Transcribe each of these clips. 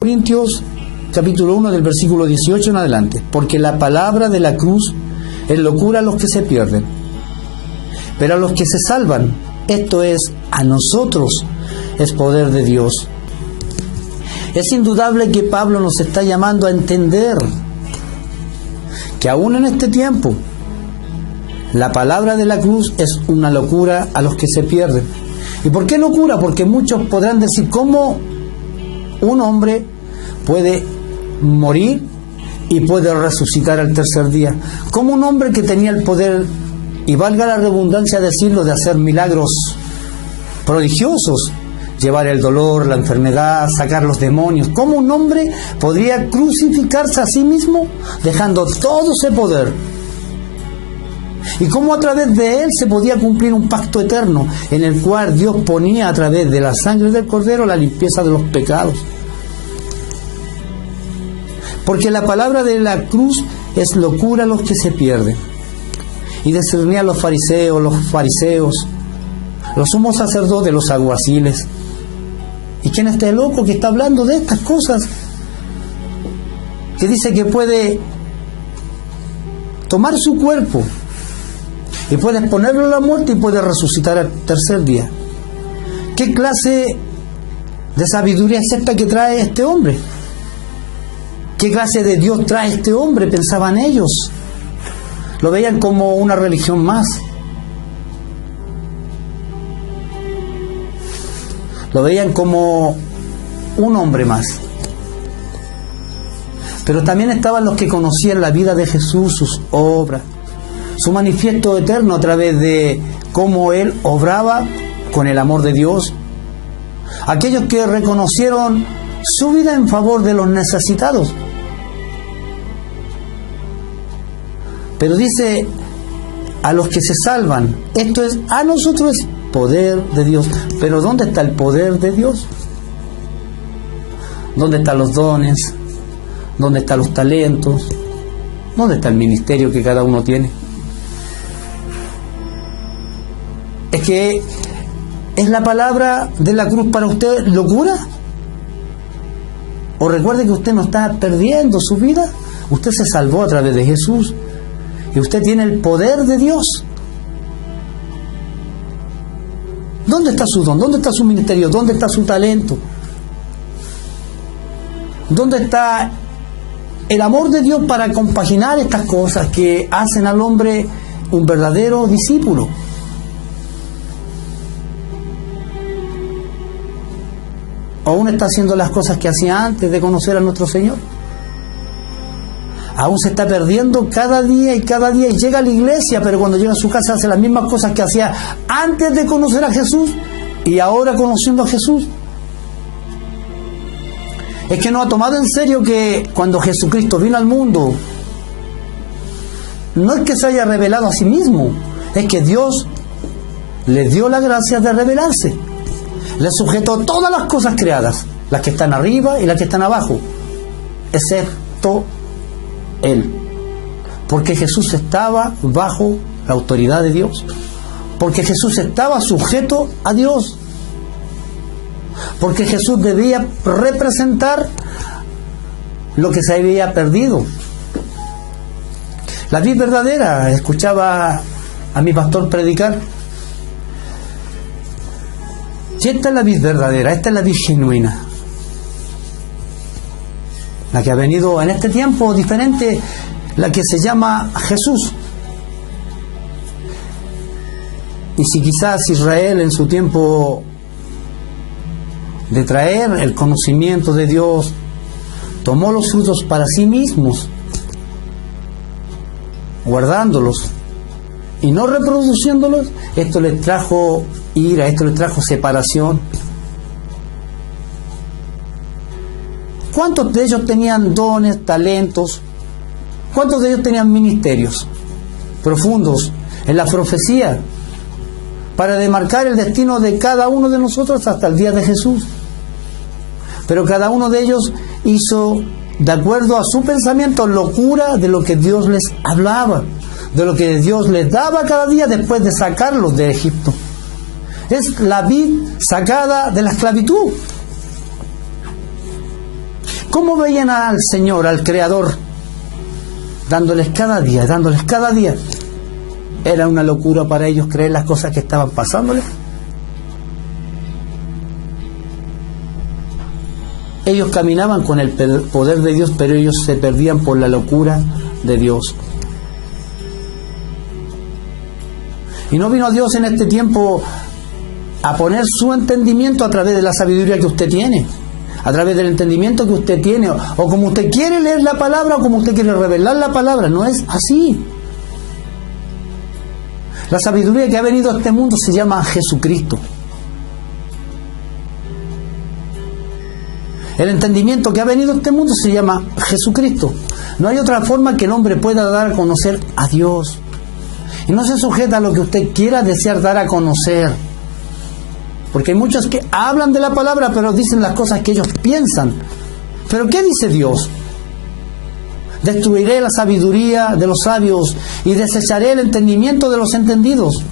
Corintios capítulo 1 del versículo 18 en adelante, porque la palabra de la cruz es locura a los que se pierden, pero a los que se salvan, esto es, a nosotros, es poder de Dios. Es indudable que Pablo nos está llamando a entender que aún en este tiempo la palabra de la cruz es una locura a los que se pierden. ¿Y por qué locura? Porque muchos podrán decir, ¿cómo un hombre puede morir y puede resucitar al tercer día? ¿Cómo un hombre que tenía el poder, y valga la redundancia decirlo, de hacer milagros prodigiosos, llevar el dolor, la enfermedad, sacar los demonios, cómo un hombre podría crucificarse a sí mismo dejando todo ese poder? Y cómo a través de él se podía cumplir un pacto eterno en el cual Dios ponía a través de la sangre del Cordero la limpieza de los pecados. Porque la palabra de la cruz es locura a los que se pierden. Y discernía a los fariseos, los sumos sacerdotes, los alguaciles. ¿Y quién está loco que está hablando de estas cosas? Que dice que puede tomar su cuerpo y puede exponerlo a la muerte y puede resucitar al tercer día. ¿Qué clase de sabiduría es esta que trae este hombre? ¿Qué clase de Dios trae este hombre? Pensaban ellos. Lo veían como una religión más. Lo veían como un hombre más. Pero también estaban los que conocían la vida de Jesús, sus obras, su manifiesto eterno a través de cómo Él obraba con el amor de Dios. Aquellos que reconocieron su vida en favor de los necesitados. Pero dice, a los que se salvan, esto es, a nosotros es poder de Dios. Pero ¿dónde está el poder de Dios? ¿Dónde están los dones? ¿Dónde están los talentos? ¿Dónde está el ministerio que cada uno tiene? ¿Es que es la palabra de la cruz para usted locura? ¿O recuerde que usted no está perdiendo su vida? Usted se salvó a través de Jesús. Y usted tiene el poder de Dios. ¿Dónde está su don? ¿Dónde está su ministerio? ¿Dónde está su talento? ¿Dónde está el amor de Dios para compaginar estas cosas que hacen al hombre un verdadero discípulo? ¿Aún está haciendo las cosas que hacía antes de conocer a nuestro Señor? Aún se está perdiendo cada día y llega a la iglesia, pero cuando llega a su casa hace las mismas cosas que hacía antes de conocer a Jesús y ahora conociendo a Jesús. Es que no ha tomado en serio que cuando Jesucristo vino al mundo, no es que se haya revelado a sí mismo, es que Dios le dio la gracia de revelarse. Le sujetó todas las cosas creadas, las que están arriba y las que están abajo, excepto Él, porque Jesús estaba bajo la autoridad de Dios, porque Jesús estaba sujeto a Dios, porque Jesús debía representar lo que se había perdido. La vid verdadera, escuchaba a mi pastor predicar, y esta es la vid verdadera, esta es la vid genuina, la que ha venido en este tiempo diferente, la que se llama Jesús. Y si quizás Israel en su tiempo de traer el conocimiento de Dios tomó los frutos para sí mismos, guardándolos y no reproduciéndolos, esto les trajo ira, esto les trajo separación. ¿Cuántos de ellos tenían dones, talentos? ¿Cuántos de ellos tenían ministerios profundos en la profecía para demarcar el destino de cada uno de nosotros hasta el día de Jesús? Pero cada uno de ellos hizo, de acuerdo a su pensamiento, locura de lo que Dios les hablaba, de lo que Dios les daba cada día después de sacarlos de Egipto. Es la vid sacada de la esclavitud. ¿Cómo veían al Señor, al Creador? Dándoles cada día, dándoles cada día. Era una locura para ellos creer las cosas que estaban pasándoles. Ellos caminaban con el poder de Dios, pero ellos se perdían por la locura de Dios. Y no vino Dios en este tiempo a poner su entendimiento a través de la sabiduría que usted tiene, a través del entendimiento que usted tiene, o como usted quiere leer la palabra, o como usted quiere revelar la palabra. No es así. La sabiduría que ha venido a este mundo se llama Jesucristo. El entendimiento que ha venido a este mundo se llama Jesucristo. No hay otra forma que el hombre pueda dar a conocer a Dios. Y no se sujeta a lo que usted quiera desear dar a conocer. Porque hay muchos que hablan de la palabra, pero dicen las cosas que ellos piensan. ¿Pero qué dice Dios? Destruiré la sabiduría de los sabios y desecharé el entendimiento de los entendidos.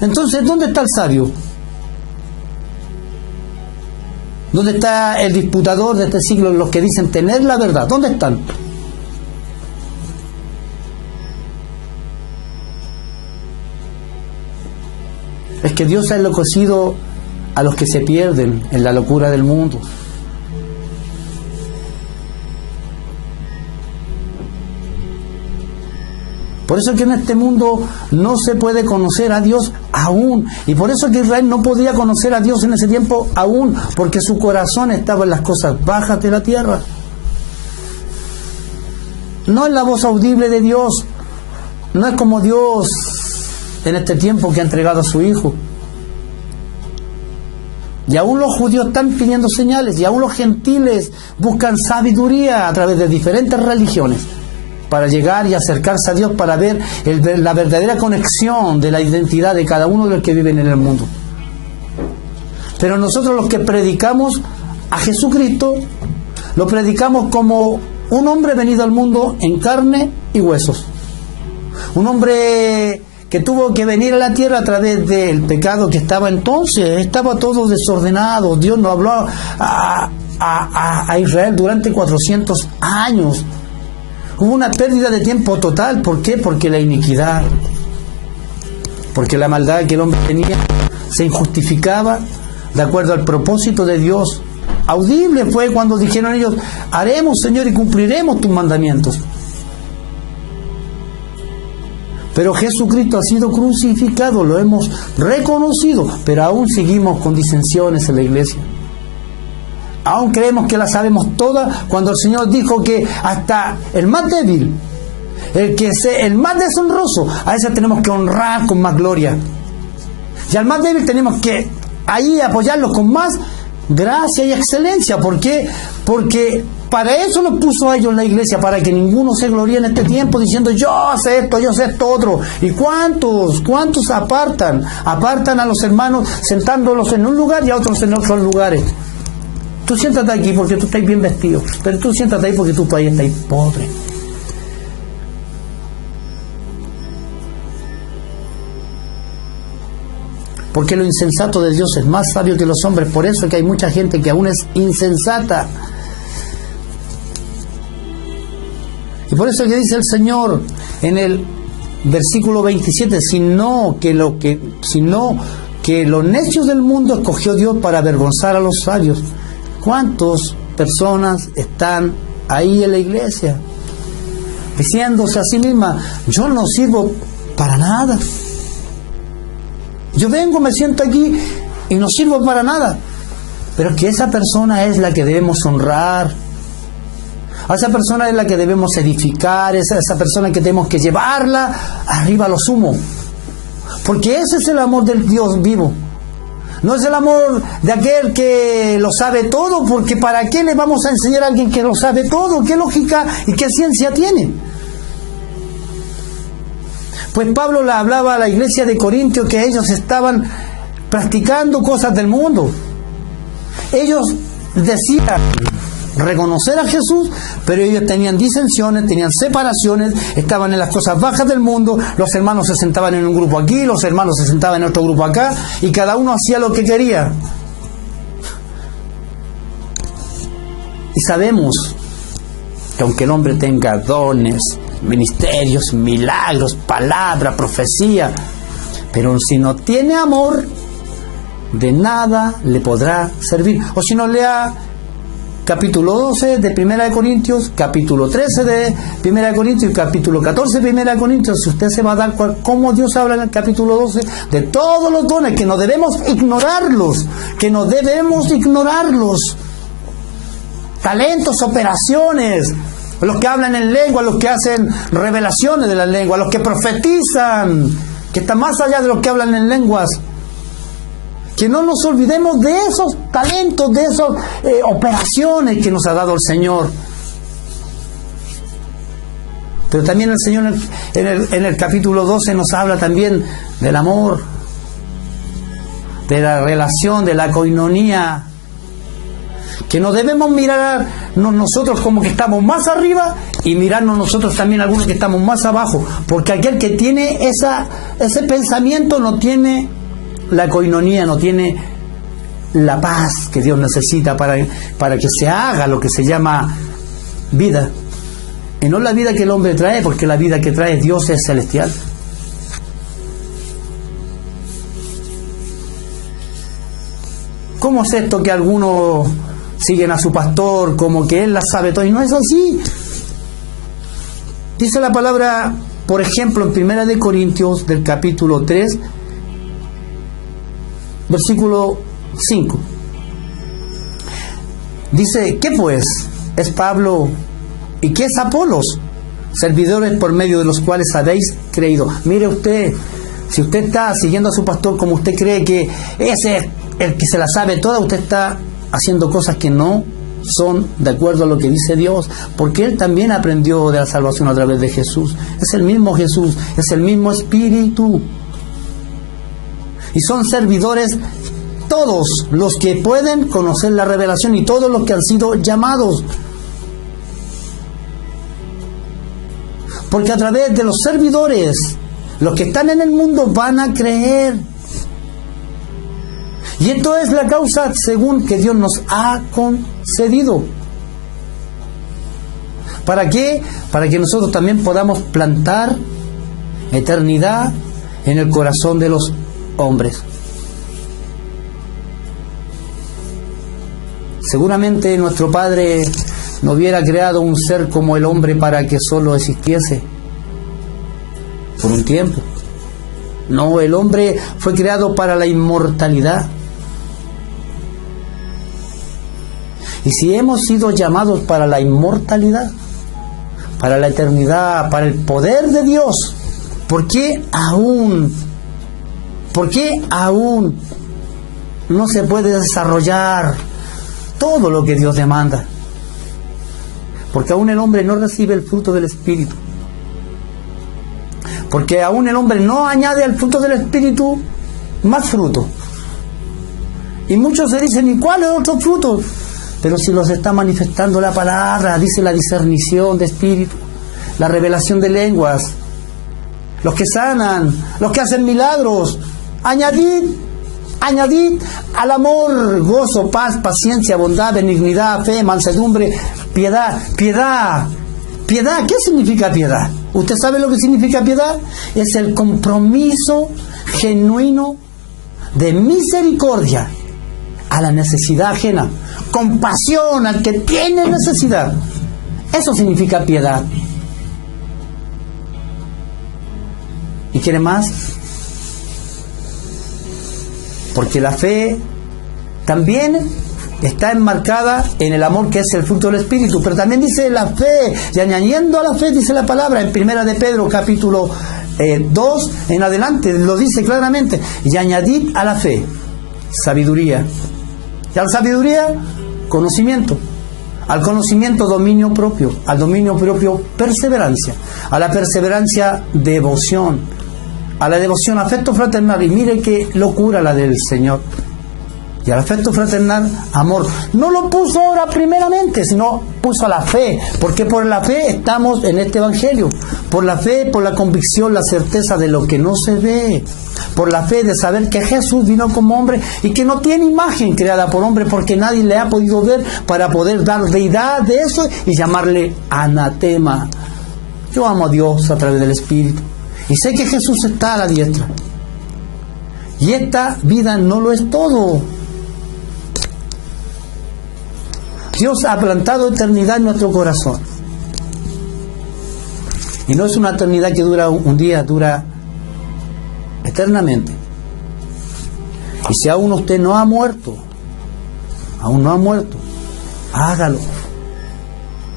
Entonces, ¿dónde está el sabio? ¿Dónde está el disputador de este siglo, los que dicen tener la verdad? ¿Dónde están? Es que Dios ha enloquecido a los que se pierden en la locura del mundo. Por eso que en este mundo no se puede conocer a Dios aún. Y por eso que Israel no podía conocer a Dios en ese tiempo aún, porque su corazón estaba en las cosas bajas de la tierra. No en la voz audible de Dios. No es como Dios en este tiempo que ha entregado a su Hijo. Y aún los judíos están pidiendo señales, y aún los gentiles buscan sabiduría a través de diferentes religiones para llegar y acercarse a Dios, para ver la verdadera conexión de la identidad de cada uno de los que viven en el mundo. Pero nosotros, los que predicamos a Jesucristo, lo predicamos como un hombre venido al mundo en carne y huesos. Un hombre que tuvo que venir a la tierra a través del pecado que estaba entonces. Estaba todo desordenado. Dios no habló a Israel durante 400 años. Hubo una pérdida de tiempo total. ¿Por qué? Porque la iniquidad, porque la maldad que el hombre tenía se injustificaba de acuerdo al propósito de Dios. Audible fue cuando dijeron ellos: haremos, Señor, y cumpliremos tus mandamientos. Pero Jesucristo ha sido crucificado, lo hemos reconocido, pero aún seguimos con disensiones en la iglesia. Aún creemos que la sabemos toda, cuando el Señor dijo que hasta el más débil, el más deshonroso, a ese tenemos que honrar con más gloria. Y al más débil tenemos que ahí apoyarlo con más gracia y excelencia. ¿Por qué? Porque para eso los puso a ellos en la iglesia, para que ninguno se gloríe en este tiempo diciendo: yo sé esto otro. ¿Y cuántos apartan a los hermanos, sentándolos en un lugar y a otros en otros lugares? Tú siéntate aquí porque tú estás bien vestido, pero tú siéntate ahí porque tú ahí estás pobre. Porque lo insensato de Dios es más sabio que los hombres. Por eso es que hay mucha gente que aún es insensata. Y por eso que dice el Señor en el versículo 27, sino que los necios del mundo escogió Dios para avergonzar a los sabios. ¿Cuántas personas están ahí en la iglesia diciéndose a sí misma: yo no sirvo para nada? Yo vengo, me siento aquí y no sirvo para nada. Pero que esa persona es la que debemos honrar. A esa persona es la que debemos edificar. Esa persona que tenemos que llevarla arriba a lo sumo. Porque ese es el amor del Dios vivo. No es el amor de aquel que lo sabe todo, porque ¿para qué le vamos a enseñar a alguien que lo sabe todo? ¿Qué lógica y qué ciencia tiene? Pues Pablo le hablaba a la iglesia de Corintios que ellos estaban practicando cosas del mundo. Ellos decían reconocer a Jesús, pero ellos tenían disensiones, tenían separaciones, estaban en las cosas bajas del mundo. Los hermanos se sentaban en un grupo aquí, los hermanos se sentaban en otro grupo acá, y cada uno hacía lo que quería. Y Y sabemos que aunque el hombre tenga dones, ministerios, milagros, palabra, profecía, pero si no tiene amor, de nada le podrá servir. O si no, lea capítulo 12 de 1 Corintios, capítulo 13 de 1 Corintios y capítulo 14 de 1 Corintios. Si usted se va a dar cuenta cómo Dios habla en el capítulo 12 de todos los dones, que no debemos ignorarlos, talentos, operaciones, los que hablan en lengua, los que hacen revelaciones de la lengua, los que profetizan, que están más allá de los que hablan en lenguas. Que no nos olvidemos de esos talentos, de esas operaciones que nos ha dado el Señor. Pero también el Señor en el capítulo 12 nos habla también del amor, de la relación, de la coinonía. Que no debemos mirar nosotros como que estamos más arriba y mirarnos nosotros también algunos que estamos más abajo. Porque aquel que tiene ese pensamiento no tiene la coinonía, no tiene la paz que Dios necesita para que se haga lo que se llama vida. Y no la vida que el hombre trae, porque la vida que trae Dios es celestial. ¿Cómo es esto que algunos siguen a su pastor como que él la sabe todo? Y no es así. Dice la palabra, por ejemplo, en 1 Corintios del capítulo 3, versículo 5. Dice, ¿qué pues es Pablo y qué es Apolos? Servidores por medio de los cuales habéis creído. Mire usted, si usted está siguiendo a su pastor como usted cree que ese es el que se la sabe toda, usted está haciendo cosas que no son de acuerdo a lo que dice Dios, porque él también aprendió de la salvación a través de Jesús. Es el mismo Jesús, es el mismo Espíritu. Y son servidores todos los que pueden conocer la revelación y todos los que han sido llamados. Porque a través de los servidores, los que están en el mundo van a creer. Y esto es la causa según que Dios nos ha concedido. ¿Para qué? Para que nosotros también podamos plantar eternidad en el corazón de los hombres. Seguramente nuestro Padre no hubiera creado un ser como el hombre para que solo existiese por un tiempo. No, el hombre fue creado para la inmortalidad. Y si hemos sido llamados para la inmortalidad, para la eternidad, para el poder de Dios, ¿por qué aún no se puede desarrollar todo lo que Dios demanda? Porque aún el hombre no recibe el fruto del Espíritu. Porque aún el hombre no añade al fruto del Espíritu más fruto. Y muchos se dicen, ¿y cuáles otros frutos? Pero si los está manifestando la palabra, dice la discernición de espíritu, la revelación de lenguas, los que sanan, los que hacen milagros. Añadid al amor, gozo, paz, paciencia, bondad, benignidad, fe, mansedumbre, piedad. Piedad, ¿qué significa piedad? ¿Usted sabe lo que significa piedad? Es el compromiso genuino de misericordia a la necesidad ajena. Compasión al que tiene necesidad. Eso significa piedad. ¿Y quiere más? Porque la fe también está enmarcada en el amor, que es el fruto del Espíritu. Pero también dice la fe, y añadiendo a la fe, dice la palabra en 1 de Pedro capítulo 2 en adelante, lo dice claramente, y añadid a la fe sabiduría, y a la sabiduría conocimiento, al conocimiento dominio propio, al dominio propio perseverancia, a la perseverancia devoción, a la devoción afecto fraternal. Y mire qué locura la del Señor. Y al afecto fraternal, amor. No lo puso ahora primeramente, sino puso a la fe. Porque por la fe estamos en este evangelio. Por la fe, por la convicción, la certeza de lo que no se ve. Por la fe de saber que Jesús vino como hombre y que no tiene imagen creada por hombre porque nadie le ha podido ver para poder dar deidad de eso y llamarle anatema. Yo amo a Dios a través del Espíritu. Y sé que Jesús está a la diestra. Y esta vida no lo es todo. Dios ha plantado eternidad en nuestro corazón. Y no es una eternidad que dura un día, dura eternamente. Y si aún usted no ha muerto, hágalo.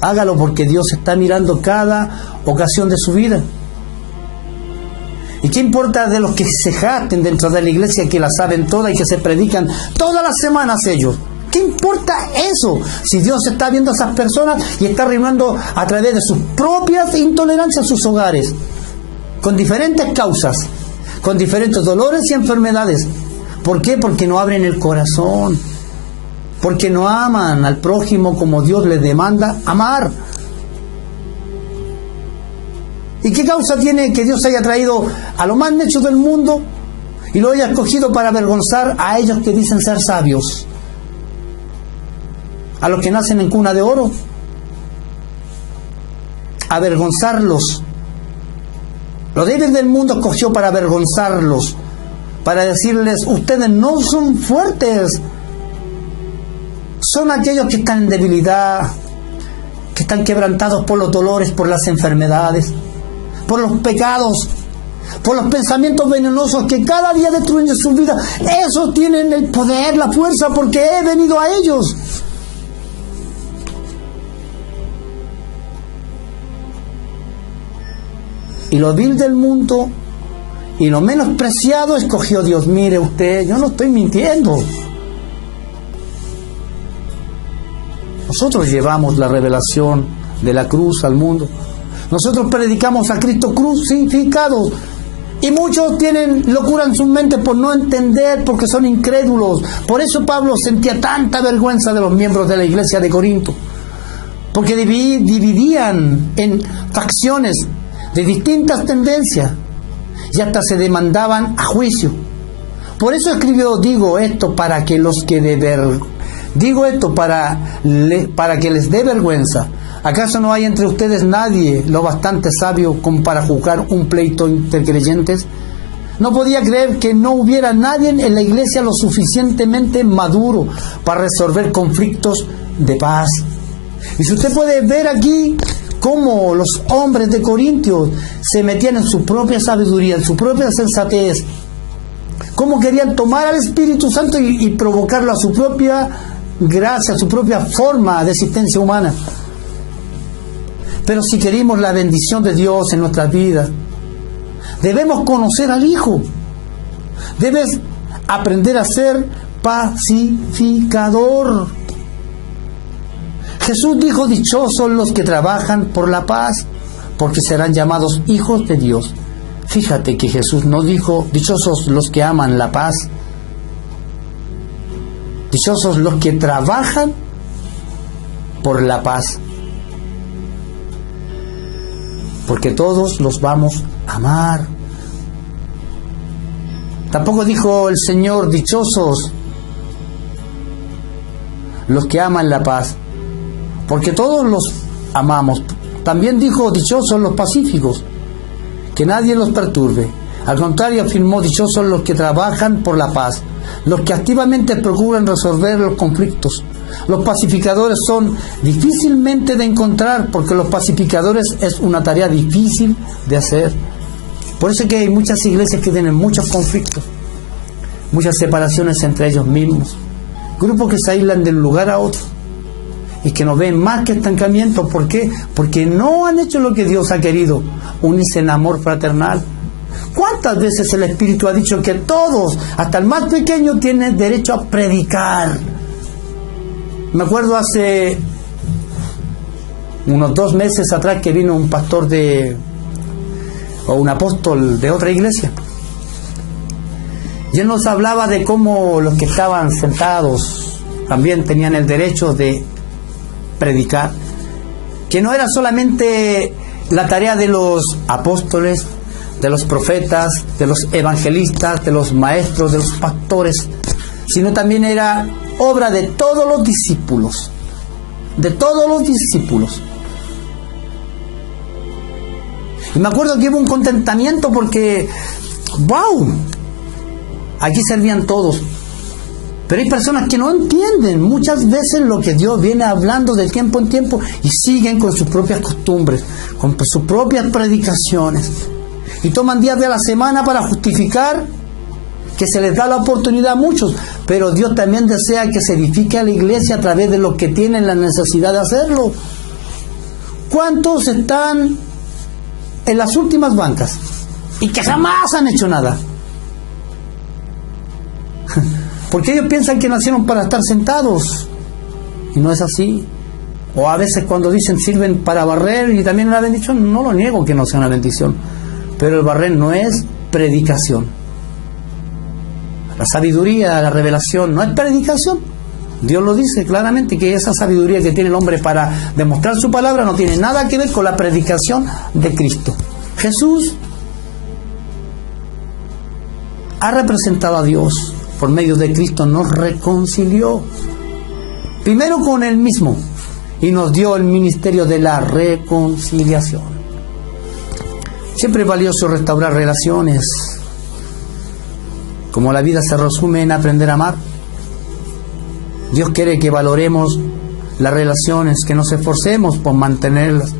Hágalo porque Dios está mirando cada ocasión de su vida. ¿Y qué importa de los que se jacten dentro de la iglesia, que la saben toda y que se predican todas las semanas ellos? ¿Qué importa eso? Si Dios está viendo a esas personas y está reuniendo a través de sus propias intolerancias sus hogares, con diferentes causas, con diferentes dolores y enfermedades. ¿Por qué? Porque no abren el corazón, porque no aman al prójimo como Dios les demanda amar. ¿Y qué causa tiene que Dios haya traído a los más necios del mundo y lo haya escogido para avergonzar a ellos que dicen ser sabios? A los que nacen en cuna de oro, avergonzarlos. Los débiles del mundo escogió para avergonzarlos, para decirles: ustedes no son fuertes, son aquellos que están en debilidad, que están quebrantados por los dolores, por las enfermedades, por los pecados, por los pensamientos venenosos que cada día destruyen su vida. Esos tienen el poder, la fuerza, porque he venido a ellos. Y lo vil del mundo y lo menospreciado escogió Dios. Mire usted, yo no estoy mintiendo. Nosotros llevamos la revelación de la cruz al mundo. Nosotros predicamos a Cristo crucificado. Y muchos tienen locura en sus mentes por no entender, porque son incrédulos. Por eso Pablo sentía tanta vergüenza de los miembros de la iglesia de Corinto. Porque dividían en facciones de distintas tendencias y hasta se demandaban a juicio. Por eso escribió: digo esto para que les dé vergüenza. ¿Acaso no hay entre ustedes nadie lo bastante sabio como para juzgar un pleito intercreyentes? No podía creer que no hubiera nadie en la iglesia lo suficientemente maduro para resolver conflictos de paz. Y si usted puede ver aquí cómo los hombres de Corintios se metían en su propia sabiduría, en su propia sensatez, cómo querían tomar al Espíritu Santo y provocarlo a su propia gracia, a su propia forma de existencia humana. Pero si queremos la bendición de Dios en nuestras vidas, debemos conocer al Hijo. Debes aprender a ser pacificador. Jesús dijo: dichosos los que trabajan por la paz, porque serán llamados hijos de Dios. Fíjate que Jesús no dijo: dichosos los que aman la paz. Dichosos los que trabajan por la paz, porque todos los vamos a amar. Tampoco dijo el Señor: dichosos los que aman la paz, porque todos los amamos. También dijo: dichosos los pacíficos, que nadie los perturbe. Al contrario, afirmó: dichosos los que trabajan por la paz, los que activamente procuran resolver los conflictos. Los pacificadores son difícilmente de encontrar, porque los pacificadores es una tarea difícil de hacer. Por eso es que hay muchas iglesias que tienen muchos conflictos, muchas separaciones entre ellos mismos, grupos que se aíslan de un lugar a otro y que no ven más que estancamiento. ¿Por qué? Porque no han hecho lo que Dios ha querido: unirse en amor fraternal. ¿Cuántas veces el Espíritu ha dicho que todos, hasta el más pequeño, tienen derecho a predicar? Me acuerdo hace unos 2 meses atrás que vino un pastor o un apóstol de otra iglesia, Y Él nos hablaba de cómo los que estaban sentados también tenían el derecho de predicar, que no era solamente la tarea de los apóstoles, de los profetas, de los evangelistas, de los maestros, de los pastores, sino también era obra de todos los discípulos, de todos los discípulos. Y me acuerdo que hubo un contentamiento porque, ¡wow!, aquí servían todos. Pero hay personas que no entienden muchas veces lo que Dios viene hablando de tiempo en tiempo y siguen con sus propias costumbres, con sus propias predicaciones. Y toman días de la semana para justificar que se les da la oportunidad a muchos. Pero Dios también desea que se edifique a la iglesia a través de los que tienen la necesidad de hacerlo. ¿Cuántos están en las últimas bancas y que jamás han hecho nada? Porque ellos piensan que nacieron para estar sentados y no es así. O a veces cuando dicen sirven para barrer y también una bendición, no lo niego que no sea una bendición, pero el barrer no es predicación. La sabiduría, la revelación no es predicación. Dios lo dice claramente, que esa sabiduría que tiene el hombre para demostrar su palabra no tiene nada que ver con la predicación de Cristo. Jesús ha representado a Dios. Por medio de Cristo nos reconcilió primero con Él mismo y nos dio el ministerio de la reconciliación. Siempre es valioso restaurar relaciones. Como la vida se resume en aprender a amar, Dios quiere que valoremos las relaciones, que nos esforcemos por mantenerlas.